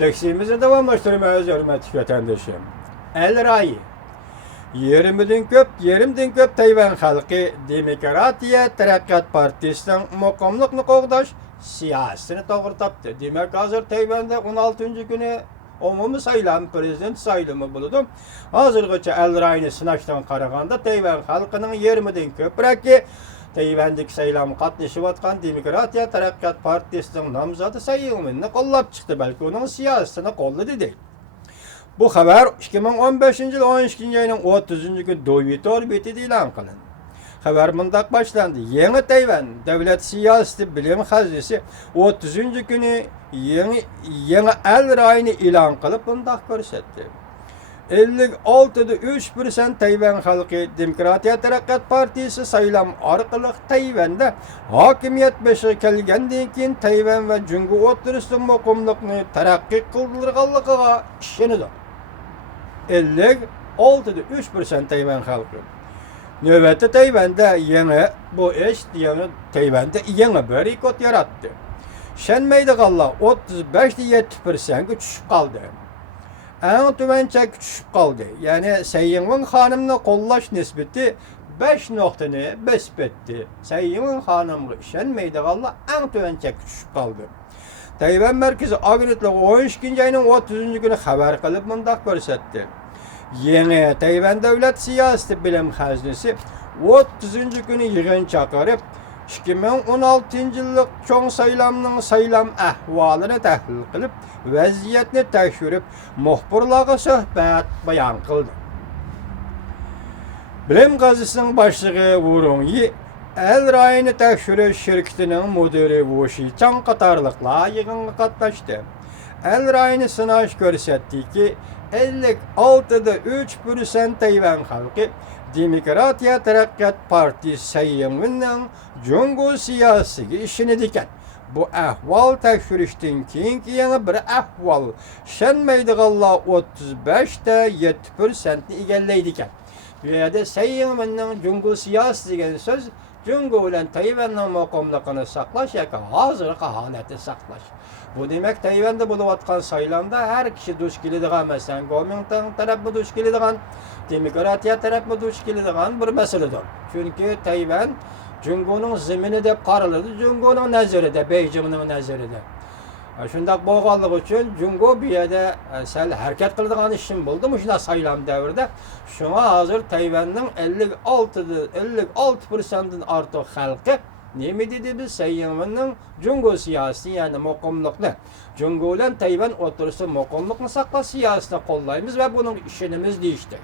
Leksimizi davamlaştırmayız hürmetli vatandaşım. El Rai 20'den köp Tayvan halkı Demokratiya Taraqqiyat Partisi'nin muqamlıqni qoğdaş siyasini toğru taptı. Demek hazır Tayvan'da 16. günü umumiy saylam, prezident saylımı buldu. Hazırgacha El Rai'ni sınaqdan qaraganda Tayvan halkının 20'den köprəki Tayvan'daki saylamı qatnaşıp atkan Demokratiya Taraqqiyat Partisi'nin namzatı sayılımını qollap çıktı. Belki onun siyasını qolladı değil. Bu haber 2015 yıl 12. ayının 30. gün Doyutu orbiti ilan kılındı. Haber mındak başlandı. Yeni Tayvan devlet siyaseti bilim hazresi 30. günü yeni El Rai'ni ilan kılıp mındak görsetti. 56,3% Tayvan halkı Demokratiya Taraqqiyat Partisi saylam arkalık Tayvan'da hakimiyet beşi kelgenden keyin Tayvan ve Cungu oturusun muqimliqni tarakki qildırganlygyga işenidi. 56,3% Tayvan halkı. Növbette Tayvan'da bu eş Tayvan'da yeni bir rekord yarattı. Şenmeydiğalla 35,7%'e düşüp kaldı. En tüvençe düşüp kaldı. Yani Sayyimin Hanım'la kollaş nispeti 5 noktani besbetti. Sayyimin Hanım'la işenmeydiğalla en tüvençe düşüp kaldı. Tayvan Merkezi Agentliği 12. ayının 30. günü haber kılıp mındak görsetti. Yeni Tayvan Devlet Siyaseti Bilim Haznesi 30. günü yığın çağırıp 2016 yıllık çoğun saylamının saylam ahvalını tahlil kılıp vaziyetini tekşürüp muhbirlarga söhbet bayan kıldı. Bilim Gazetesi'nin başlığı Wurong Yi El Rai'ni tekşürü şirketinin müdürü Wu Shichang qatarlıqlar yığınga katlaştı. El Rai'ni sınaş görsetti ki 56,3% Tayvan halkı Demokratiya Taraqqiyat Partisi sayımının Cungu siyasi işini diken. Bu ahval tekşürüşten keyinki yeni bir ahval. Şenmeydiğalla 35,7%'ni egelleydiken. Dünyada sayımının Cungu siyasi degen söz Cungu ile Tayvan'ın muqimliqini saqlaş yoki hazırki haleti saqlaş. Bu demek Tayvan'da bulup atkan saylamda her kişi duş keladigan, mesela Kuomintang tarafı duş keladigan, Demokratiya tarafı duş keladigan bir meseledir. Çünkü Tayvan Cungu'nun zemini dep qaraladi, Cungu'nun nazarida, Beijing'nin nazarida. Şundak bolganlygy üçün Cungu bir yerde sel hareket kıladigan işin buldu mu şuna saylam davrida. Şuna hazır Tayvan'ın 56%'dan artıq halkı nemi dedi biz Sayyimin Cungu siyaseti yani muqimliqni Cungu ile Tayvan oturusu muqimliqni saqlash siyasatini qollaymiz ve bunun işinimiz deyişdi.